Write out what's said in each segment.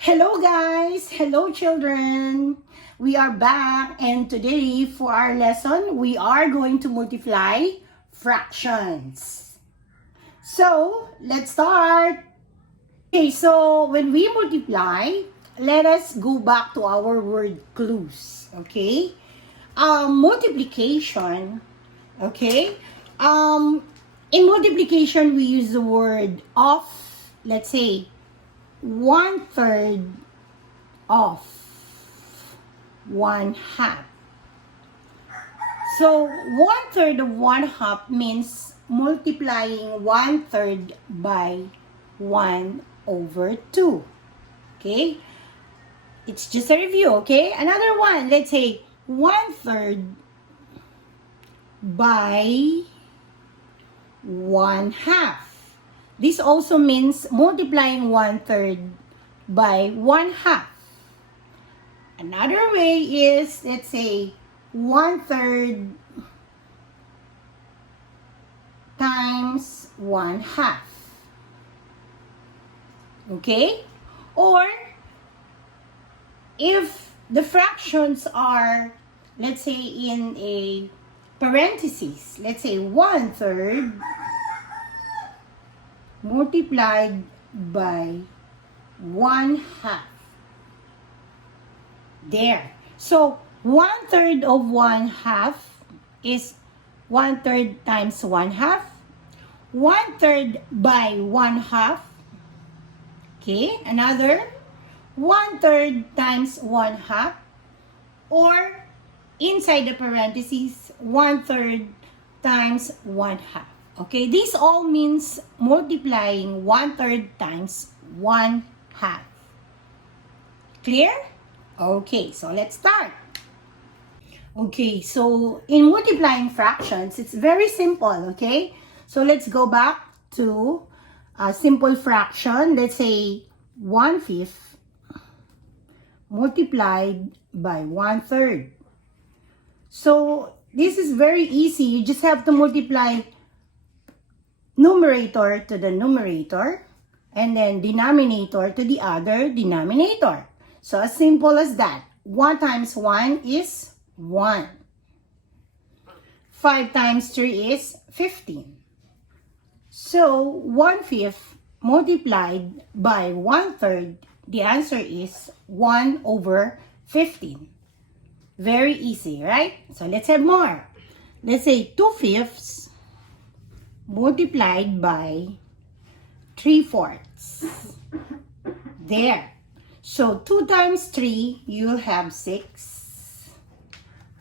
Hello guys! Hello children! We are back and today for our lesson, we are going to multiply fractions. So, let's start! Okay, so when we multiply, let us go back to our word clues. Okay? Multiplication. Okay? In multiplication, we use the word of, let's say, 1/3 of 1/2. So 1/3 of 1/2 means multiplying 1/3 by 1/2. Okay? It's just a review, okay? Another one, let's say 1/3 by 1/2. This also means multiplying 1/3 by 1/2. Another way is, let's say, 1/3 times 1/2. Okay? Or, if the fractions are, let's say, in a parenthesis, let's say 1/3 multiplied by 1/2. There. So, 1/3 of 1/2 is 1/3 times 1/2. 1/3 by 1/2. Okay, another 1/3 times 1/2. Or, inside the parentheses, 1/3 times 1/2. Okay, this all means multiplying 1/3 times 1/2. Clear? Okay, so let's start. Okay, so in multiplying fractions, it's very simple, okay? So let's go back to a simple fraction. Let's say 1/5 multiplied by 1/3. So this is very easy. You just have to multiply numerator to the numerator and then denominator to the other denominator. So as simple as that. 1 times 1 is 1. 5 times 3 is 15. So 1/5 multiplied by 1/3, the answer is 1/15. Very easy, right? So let's have more. Let's say 2/5 multiplied by 3/4. There. So 2 times 3, you'll have 6.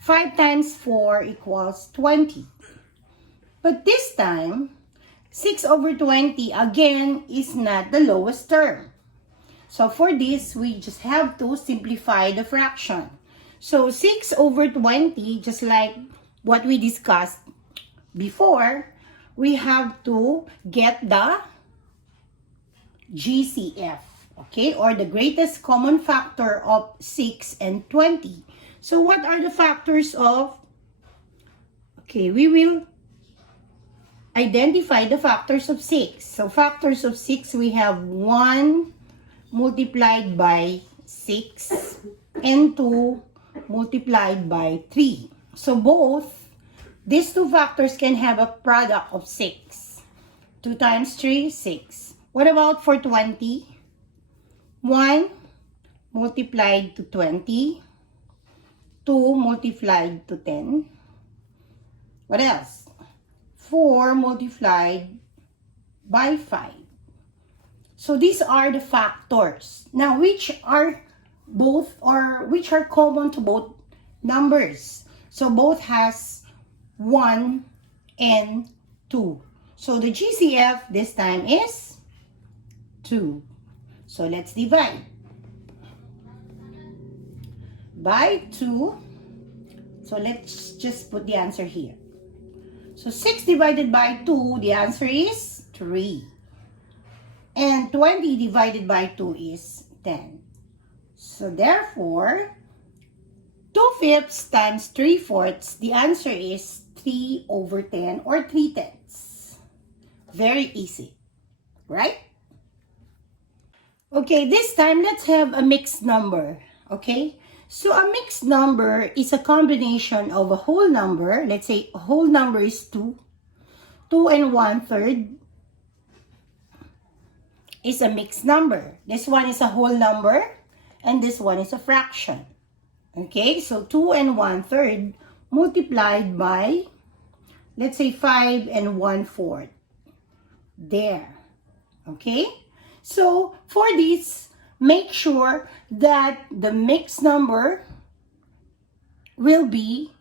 5 times 4 equals 20. But this time, 6/20 again is not the lowest term. So for this, we just have to simplify the fraction. So 6/20, just like what we discussed before, we have to get the GCF, okay, or the greatest common factor of 6 and 20. So what are the factors of, okay, we will identify the factors of 6. So factors of 6, we have 1 multiplied by 6 and 2 multiplied by 3. So both these two factors can have a product of 6. 2 times 3, 6. What about for 20? 1 multiplied to 20. 2 multiplied to 10. What else? 4 multiplied by 5. So these are the factors. Now, which are both, or which are common to both numbers? So both has 1 and 2. So the GCF this time is 2. So let's divide. By 2. So let's just put the answer here. So 6 divided by 2, the answer is 3. And 20 divided by 2 is 10. So therefore, 2/5 times 3/4, the answer is 3/10 or 3/10. Very easy, right? Okay, this time let's have a mixed number. Okay, so a mixed number is a combination of a whole number. Let's say a whole number is 2. 2 and 1/3 is a mixed number. This one is a whole number and this one is a fraction. Okay, so 2 and 1/3 multiplied by, let's say, 5 and 1/4. There. Okay, so for this, make sure that the mixed number will be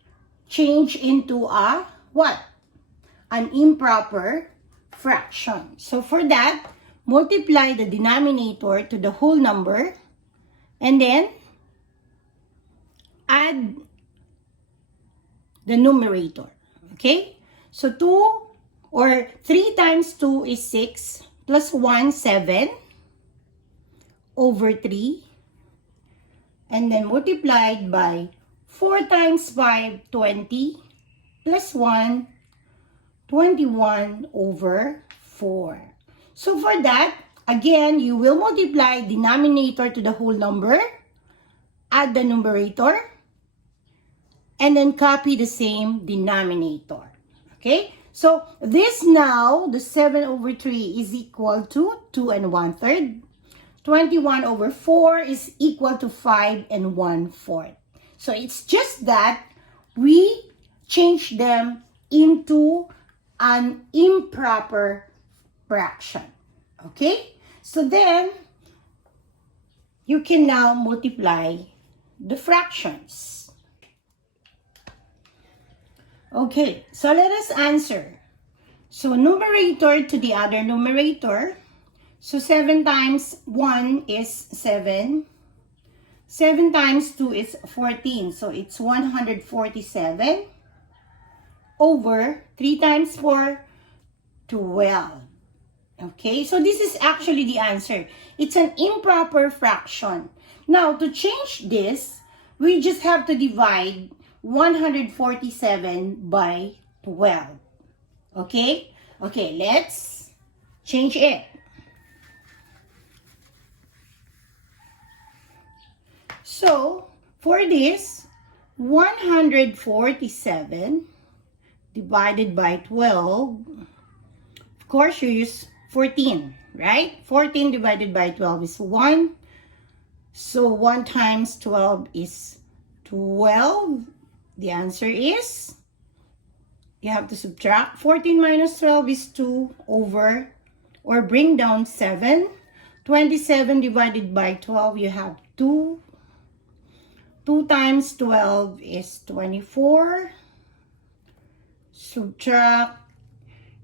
changed into a what? An improper fraction. So for that, multiply the denominator to the whole number and then add the numerator. Okay? So 2 or 3 times 2 is 6 plus 1, 7 over 3. And then multiplied by 4 times 5, 20 plus 1, 21 over 4. So for that, again, you will multiply denominator to the whole number, add the numerator, and then copy the same denominator. Okay? So this now, the 7 over 3 is equal to 2 and 1/3. 21 over 4 is equal to 5 and 1/4. So it's just that we change them into an improper fraction. Okay? So then, you can now multiply the fractions. Okay, so let us answer. So numerator to the other numerator. So 7 times 1 is 7. 7 times 2 is 14. So it's 147 over 3 times 4, 12. Okay, so this is actually the answer. It's an improper fraction. Now, to change this, we just have to divide 147 by 12. Okay? Okay, let's change it. So, for this, 147 divided by 12, of course, you use 14, right? 14 divided by 12 is 1. So, 1 times 12 is 12. The answer is, you have to subtract. 14 minus 12 is 2 over, or bring down 7. 27 divided by 12, you have 2. 2 times 12 is 24. Subtract.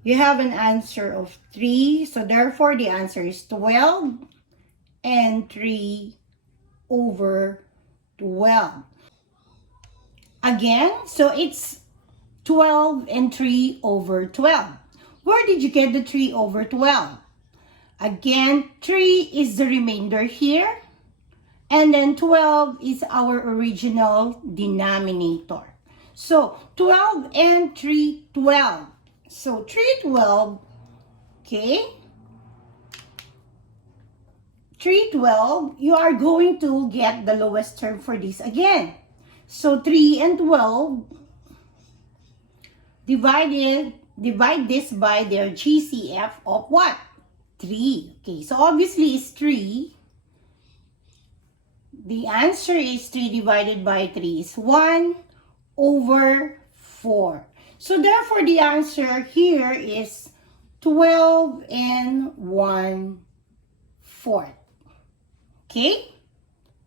You have an answer of 3. So therefore, the answer is 12 and 3 over 12. Again, so it's 12 and 3 over 12. Where did you get the 3 over 12? Again, 3 is the remainder here. And then 12 is our original denominator. So 12 and 3, 12. So 3, 12, okay? 3, 12, you are going to get the lowest term for this again. So 3 and 12, divide this by their GCF of what? 3. Okay, so obviously it's 3. The answer is 3 divided by 3 is 1 over 4. So therefore, the answer here is 12 and 1/4. Okay?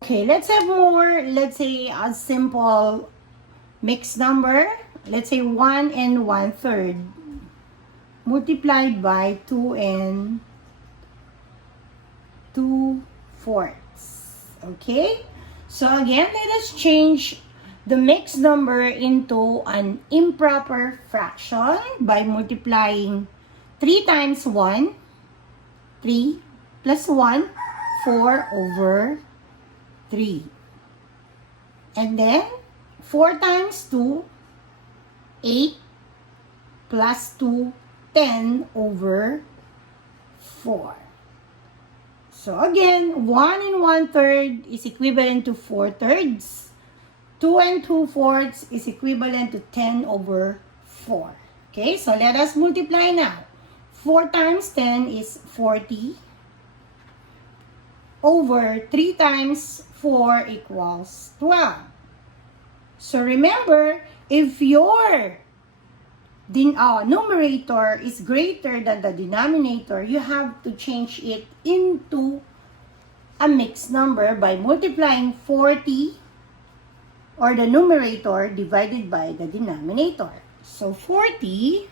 Okay, let's have more. Let's say a simple mixed number. Let's say 1 and 1/3 multiplied by 2 and 2/4. Okay? So again, let us change the mixed number into an improper fraction by multiplying 3 times 1, 3, plus 1, 4 over 3. And then 4 times 2, 8, plus 2, 10 over 4. So again, 1 and 1/3 is equivalent to 4/3. 2 and 2/4 is equivalent to 10/4. Okay, so let us multiply now. 4 times 10 is 40 over 3 times 4 equals 12. So remember, if your numerator is greater than the denominator, you have to change it into a mixed number by multiplying 40 or the numerator divided by the denominator. So 40,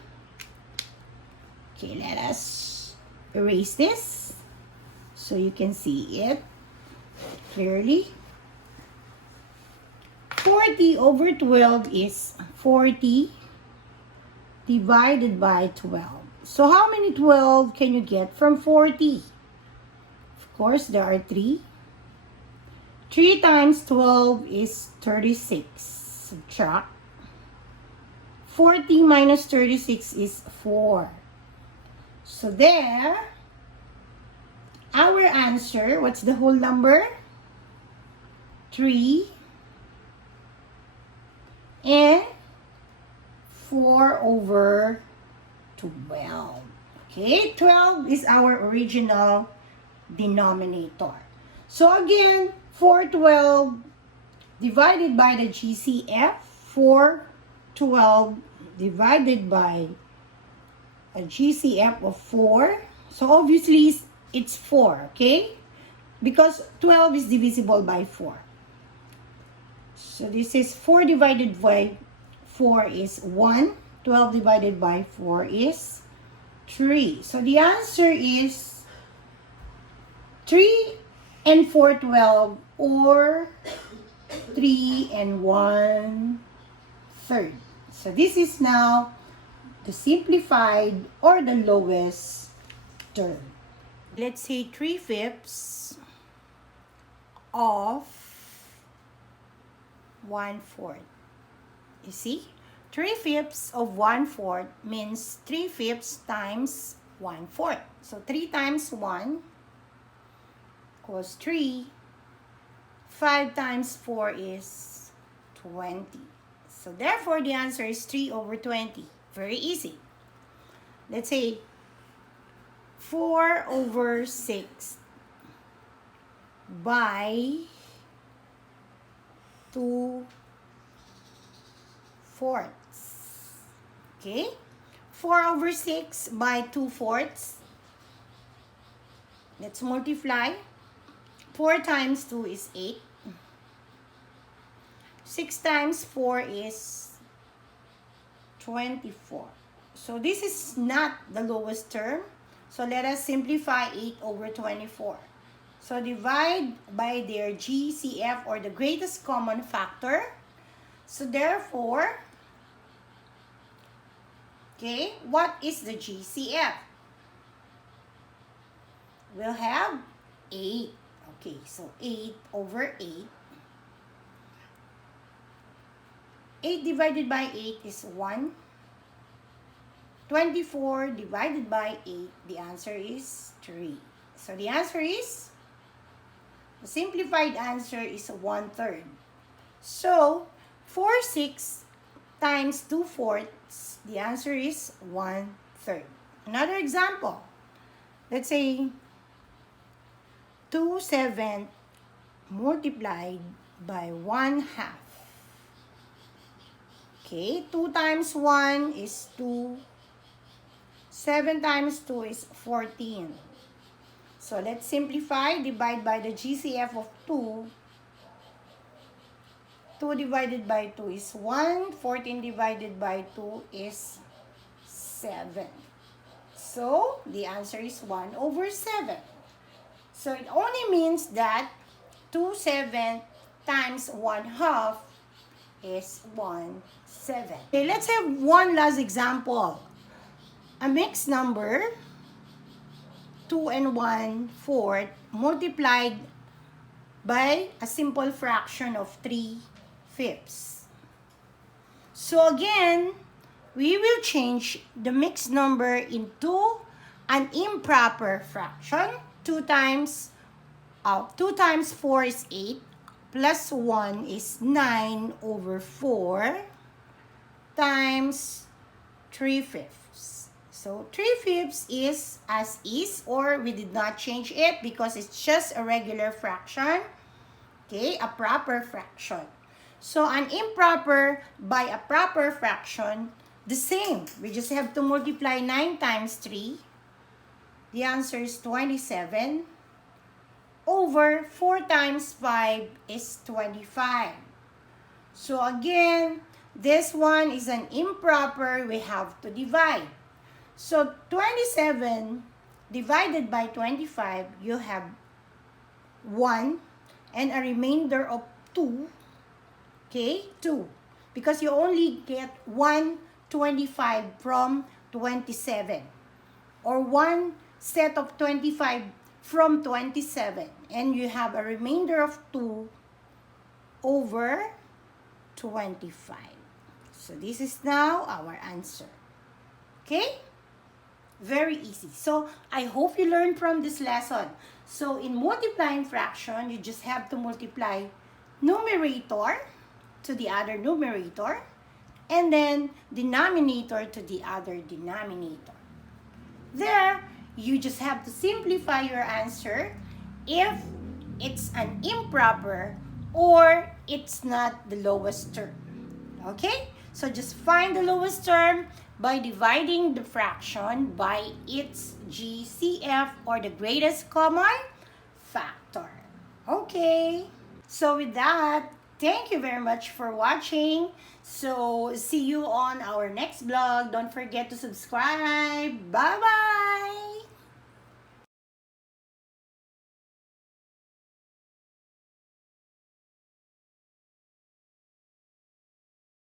okay, let us erase this so you can see it clearly. 40 over 12 is 40 divided by 12. So how many 12 can you get from 40? Of course, there are 3. 3 times 12 is 36. Subtract. 40 minus 36 is 4. So there, our answer, what's the whole number? 3 and 4 over 12. Okay, 12 is our original denominator. So again, 412 divided by the GCF, 412 divided by a GCF of 4. So obviously, it's 4, okay? Because 12 is divisible by 4. So this is 4 divided by 4 is 1. 12 divided by 4 is 3. So the answer is 3 and 4/12 or 3 and 1/3. So this is now the simplified or the lowest term. Let's say 3/5 of 1/4. You see? 3/5 of 1/4 means 3/5 times 1/4. So 3 times 1 equals 3. 5 times 4 is 20. So therefore, the answer is 3 over 20. Very easy. Let's say 4 over 6 by 2/4. Okay? 4 over 6 by 2/4. Let's multiply. 4 times 2 is 8. 6 times 4 is 24. So this is not the lowest term. So let us simplify 8 over 24. So divide by their GCF or the greatest common factor. So therefore, okay, what is the GCF? We'll have 8. Okay, so 8 over 8. 8 divided by 8 is 1. 24 divided by 8, the answer is 3. So the answer is, the simplified answer is 1/3. So 4/6 times 2/4, the answer is 1/3. Another example, let's say 2/7 multiplied by 1/2. Okay, 2 times 1 is 2. 7 times 2 is 14. So let's simplify. Divide by the GCF of 2. 2 divided by 2 is 1. 14 divided by 2 is 7. So the answer is 1/7. So it only means that 2/7 times 1/2 is 1/7. Okay, let's have one last example. A mixed number, 2 and 1/4 multiplied by a simple fraction of 3/5. So again, we will change the mixed number into an improper fraction. 2 times 2 times 4 is 8, plus 1 is 9 over 4 times 3/5. So 3/5 is as is, or we did not change it because it's just a regular fraction. Okay, a proper fraction. So an improper by a proper fraction, the same. We just have to multiply 9 times 3. The answer is 27. Over 4 times 5 is 25. So again, this one is an improper. We have to divide. So 27 divided by 25, you have 1 and a remainder of 2. Okay, 2. Because you only get 125 from 27. Or one set of 25 from 27. And you have a remainder of 2 over 25. So this is now our answer. Okay? Very easy. So I hope you learned from this lesson. So in multiplying fraction, you just have to multiply numerator to the other numerator, and then denominator to the other denominator. There, you just have to simplify your answer if it's an improper or it's not the lowest term. Okay? So just find the lowest term by dividing the fraction by its GCF, or the greatest common factor. Okay? So with that, thank you very much for watching. So see you on our next vlog. Don't forget to subscribe. Bye-bye!